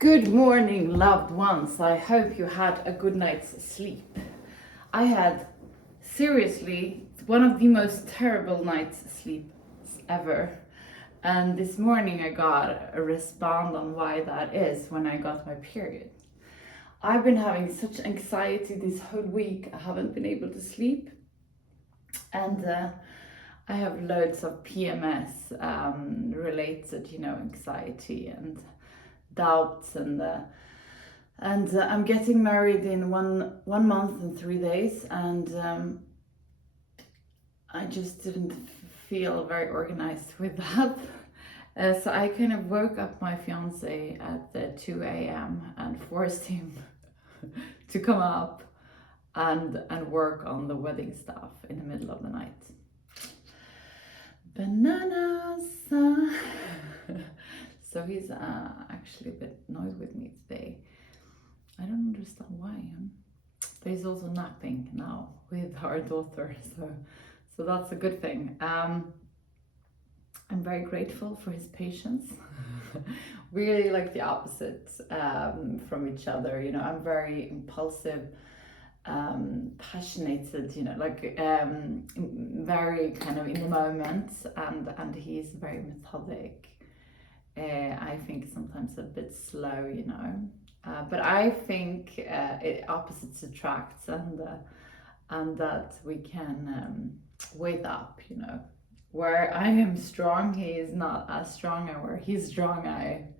Good morning, loved ones. I hope you had a good night's sleep. I had seriously one of the most terrible nights' sleep ever. And this morning I got a respond on why that is when I got my period. I've been having such anxiety this whole week. I haven't been able to sleep. And I have loads of PMS related, anxiety and doubts and I'm getting married in one month and 3 days, and I just didn't feel very organized with that. So I kind of woke up my fiance at 2 a.m. and forced him to come up and work on the wedding stuff in the middle of the night. Bananas. So he's actually a bit annoyed with me today. I don't understand why. But he's also napping now with our daughter, so that's a good thing. I'm very grateful for his patience. Really like the opposite from each other. I'm very impulsive, passionate, very kind of in the moment, and he's very methodic. I think sometimes a bit slow, but I think opposites attract, and that we can wake up, Where I am strong, he is not as strong, and where he's strong, I'm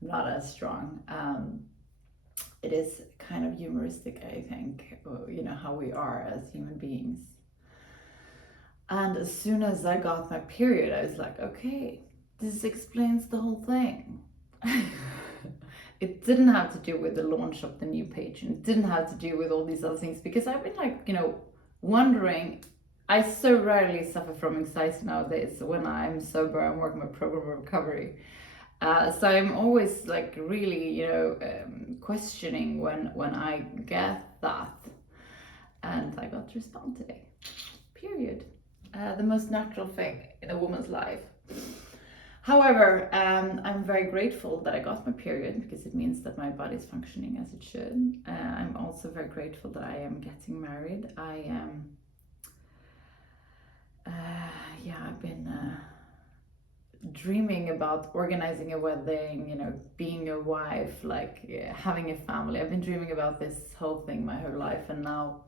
not as strong. It is kind of humoristic, I think, how we are as human beings. And as soon as I got my period, I was like, okay, this explains the whole thing. It didn't have to do with the launch of the new page, and it didn't have to do with all these other things, because I've been wondering. I so rarely suffer from anxiety nowadays. When I'm sober, I'm working my program of recovery. So I'm always really, questioning when I get that. And I got to respond today. Period. The most natural thing in a woman's life. However, I'm very grateful that I got my period, because it means that my body is functioning as it should. I'm also very grateful that I am getting married. I've been dreaming about organizing a wedding, being a wife, having a family. I've been dreaming about this whole thing my whole life, and now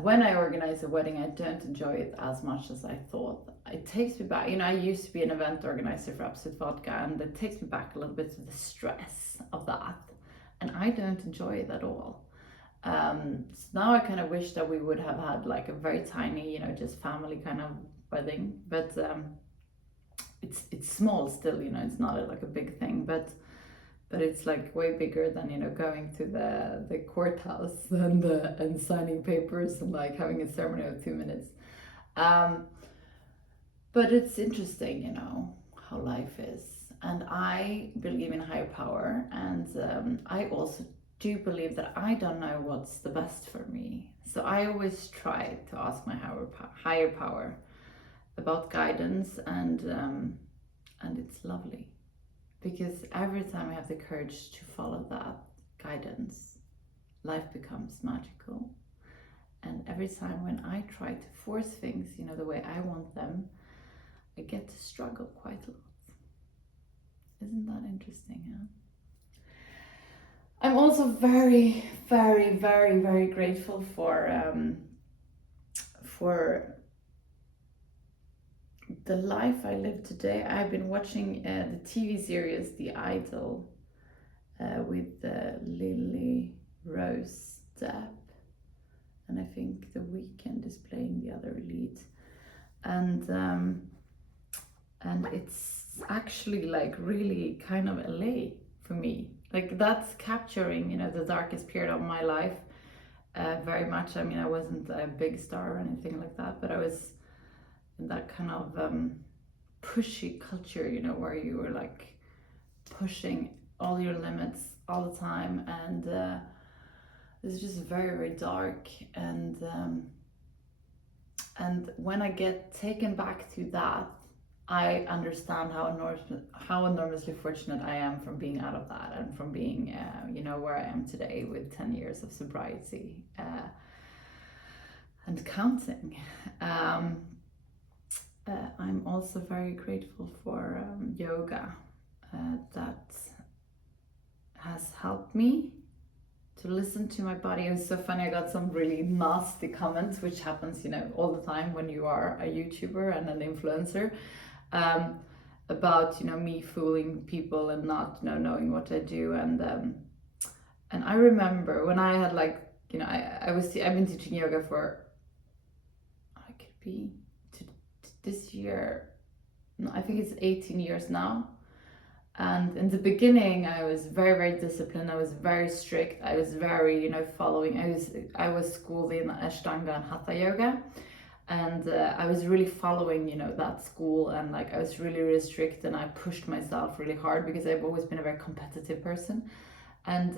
when I organize a wedding, I don't enjoy it as much as I thought. It takes me back. I used to be an event organizer for Absolute Vodka, and it takes me back a little bit to the stress of that, and I don't enjoy it at all. So now I kind of wish that we would have had a very tiny, just family kind of wedding, but it's small still. It's not a big thing, but it's way bigger than going to the courthouse and signing papers and having a ceremony of 2 minutes. But it's interesting, how life is, and I believe in higher power, and I also do believe that I don't know what's the best for me. So I always try to ask my higher power about guidance, and it's lovely, because every time I have the courage to follow that guidance, life becomes magical. And every time when I try to force things, the way I want them, I get to struggle quite a lot. Isn't that interesting, huh? I'm also very, very, very, very grateful for the life I live today. I've been watching the TV series The Idol with Lily Rose Depp, and I think The Weeknd is playing the other lead, and it's actually really kind of LA for me. That's capturing the darkest period of my life very much. I mean, I wasn't a big star or anything like that, but I was in that kind of pushy culture, where you were pushing all your limits all the time, and it's just very, very dark. And when I get taken back to that, I understand how enormously fortunate I am from being out of that and from being, where I am today with 10 years of sobriety and counting. I'm also very grateful for yoga that has helped me to listen to my body. It was so funny, I got some really nasty comments, which happens, all the time when you are a YouTuber and an influencer, about, me fooling people and not, knowing what I do. And I remember when I had I've been teaching yoga for, I could be this year, no, I think it's 18 years now. And in the beginning, I was very, very disciplined. I was very strict. I was very, following. I was schooled in Ashtanga and Hatha yoga, and I was really following, that school. And I was really, really strict, and I pushed myself really hard because I've always been a very competitive person. And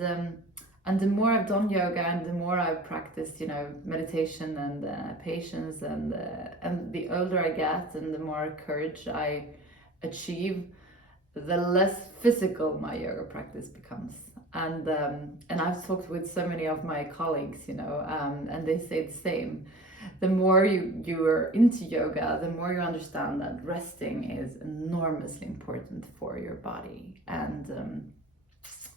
the more I've done yoga and the more I've practiced, meditation and patience, and the older I get and the more courage I achieve, the less physical my yoga practice becomes. And I've talked with so many of my colleagues, and they say the same. The more you are into yoga, the more you understand that resting is enormously important for your body. And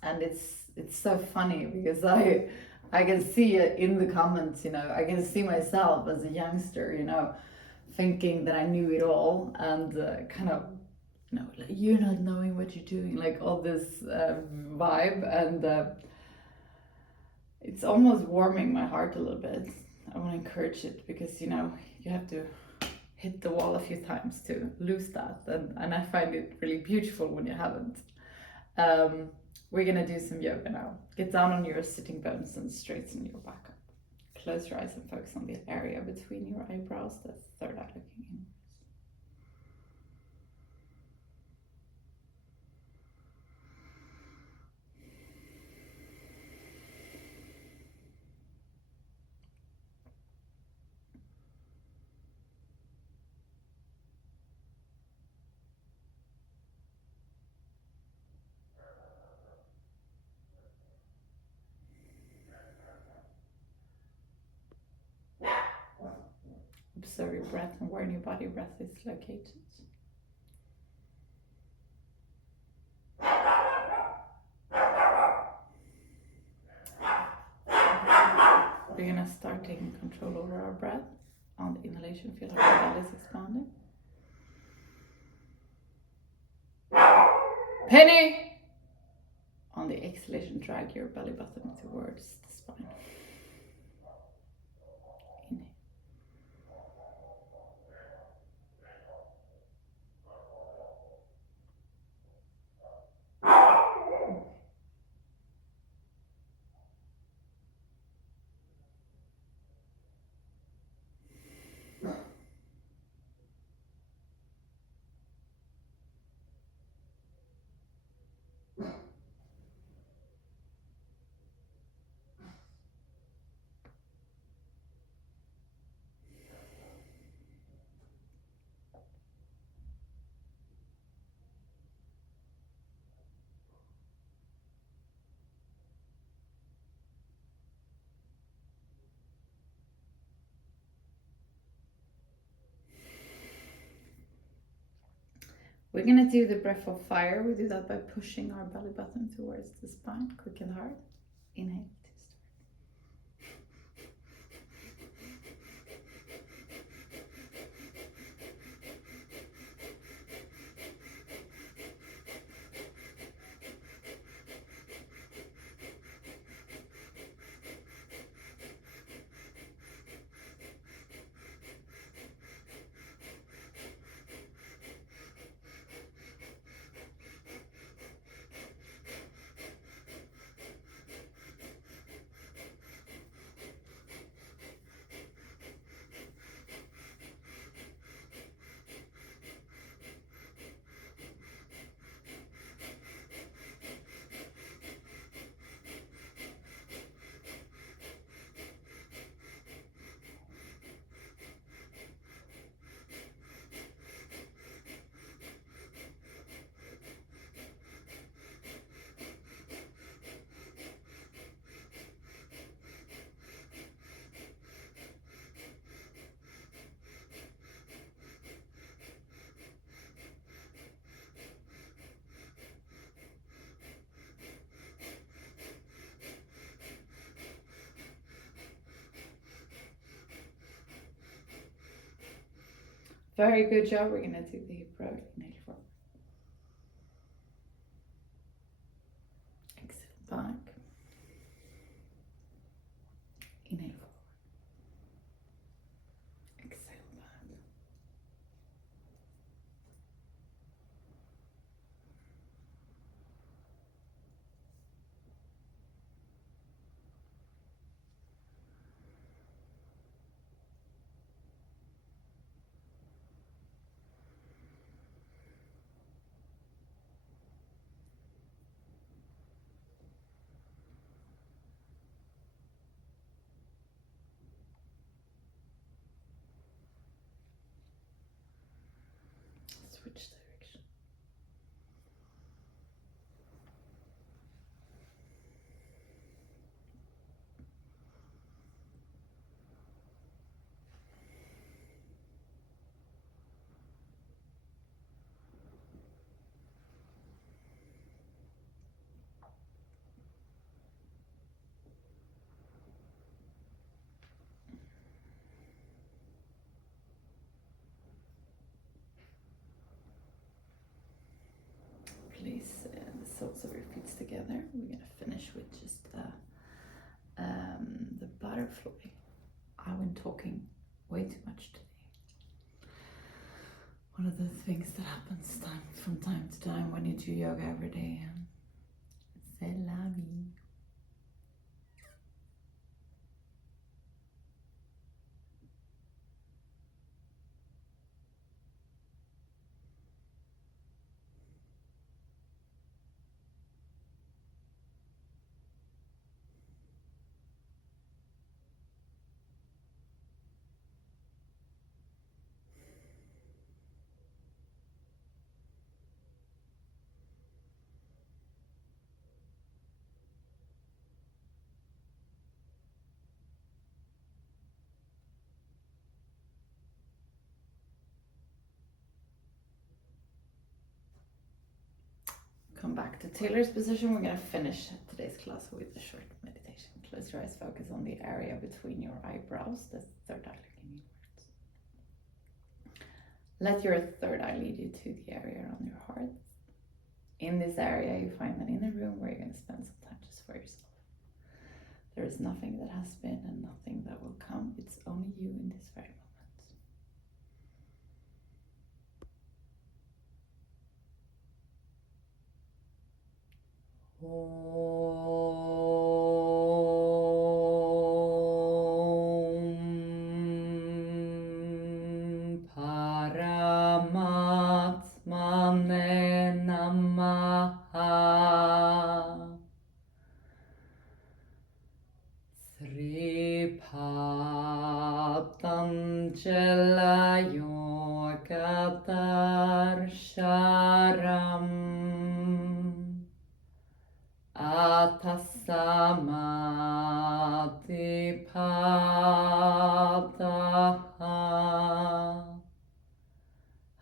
it's so funny because I can see it in the comments, I can see myself as a youngster, thinking that I knew it all, and kind of, you're not knowing what you're doing, like all this vibe. And it's almost warming my heart a little bit. I want to encourage it because, you have to hit the wall a few times to lose that. And I find it really beautiful when you haven't. We're going to do some yoga now. Get down on your sitting bones and straighten your back up. Close your eyes and focus on the area between your eyebrows, the third eye looking in. Observe your breath and where in your body breath is located. We're going to start taking control over our breath. On the inhalation, feel how our belly is expanding. Penny! On the exhalation, drag your belly button towards the spine. Inhale. We're going to do the breath of fire. We do that by pushing our belly button towards the spine, quick and hard. Inhale. Very good job. We're gonna do the hip roll. Inhale forward. Exhale back. Inhale forward. Exhale back. Switch direction. Place the soles of your feet together. We're gonna finish with just the butterfly. I've been talking way too much today. One of the things that happens from time to time when you do yoga every day. C'est la vie. Come back to Taylor's position. We're gonna finish today's class with a short meditation. Close your eyes, focus on the area between your eyebrows, the third eye looking inwards. Let your third eye lead you to the area around your heart. In this area, you find an inner room where you're gonna spend some time just for yourself. There is nothing that has been and nothing that will come. It's only you in this very moment. Om Paramatmane Namaha. Sri Patanjala Yoga Darsharam Atasamadhi Padaha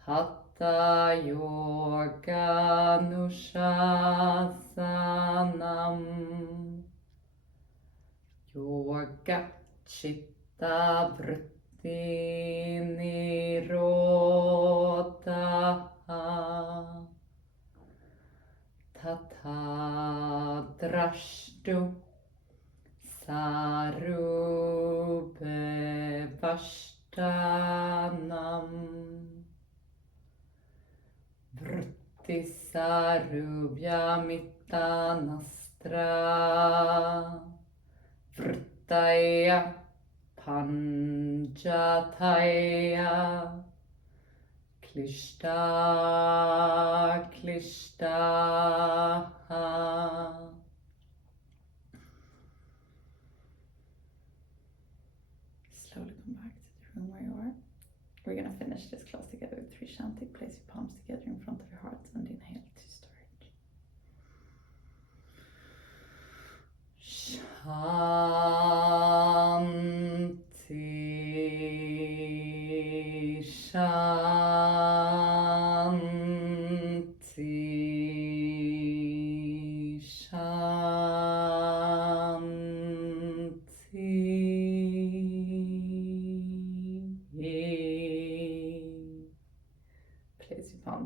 Hatha Yoga Nushasanam Yoga Chitta Vritti Nirodha Tata Drashtu Sarube Vashtanam Vritti Sarubhya Mittanastra Vrittaya Panjataya Klishta Klishta. Slowly come back to the room where you are. We're gonna finish this class together with 3 Shanti. Place your palms together in front of your heart and inhale to start. Shanti, Shanti, Shanti.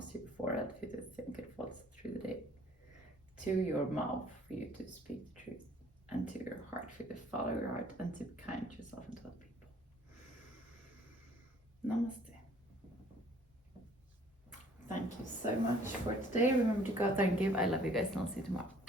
arms to your forehead for you to think it falls through the day. To your mouth for you to speak the truth. And to your heart for you to follow your heart and to be kind to yourself and to other people. Namaste. Thank you so much for today. Remember to go out there and give. I love you guys and I'll see you tomorrow.